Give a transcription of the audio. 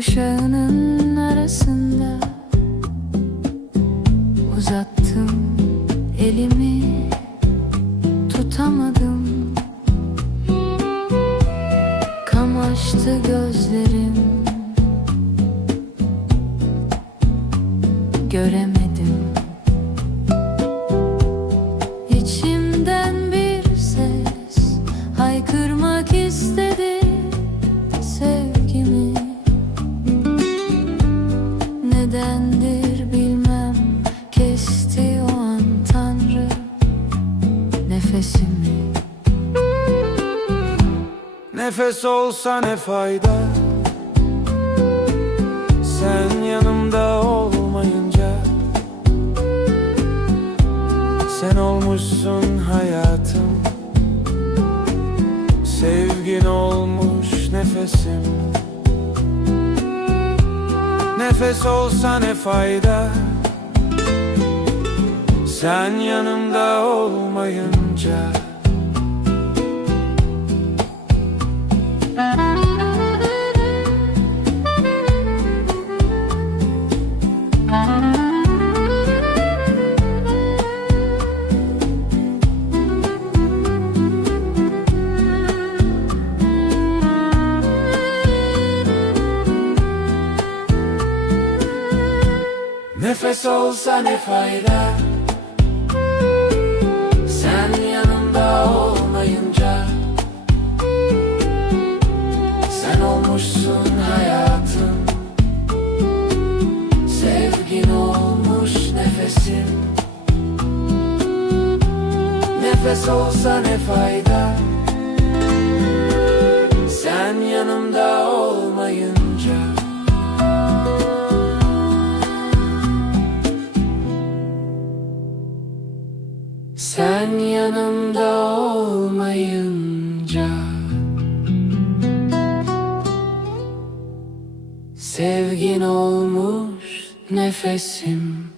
kuşağının arasında Uzattım elimi tutamadım. Kamaştı gözlerim Göremedim. İçim nefesimi Nefes olsa ne fayda? Sen yanımda olmayınca. Sen olmuşsun hayatım. Sevgin olmuş nefesim. Nefes olsa ne fayda Sen yanımda olmayınca. Nefes olsa ne fayda Nefes olsa ne fayda? Sen yanımda olmayınca. Sen yanımda olmayınca. Sevgin olmuş nefesim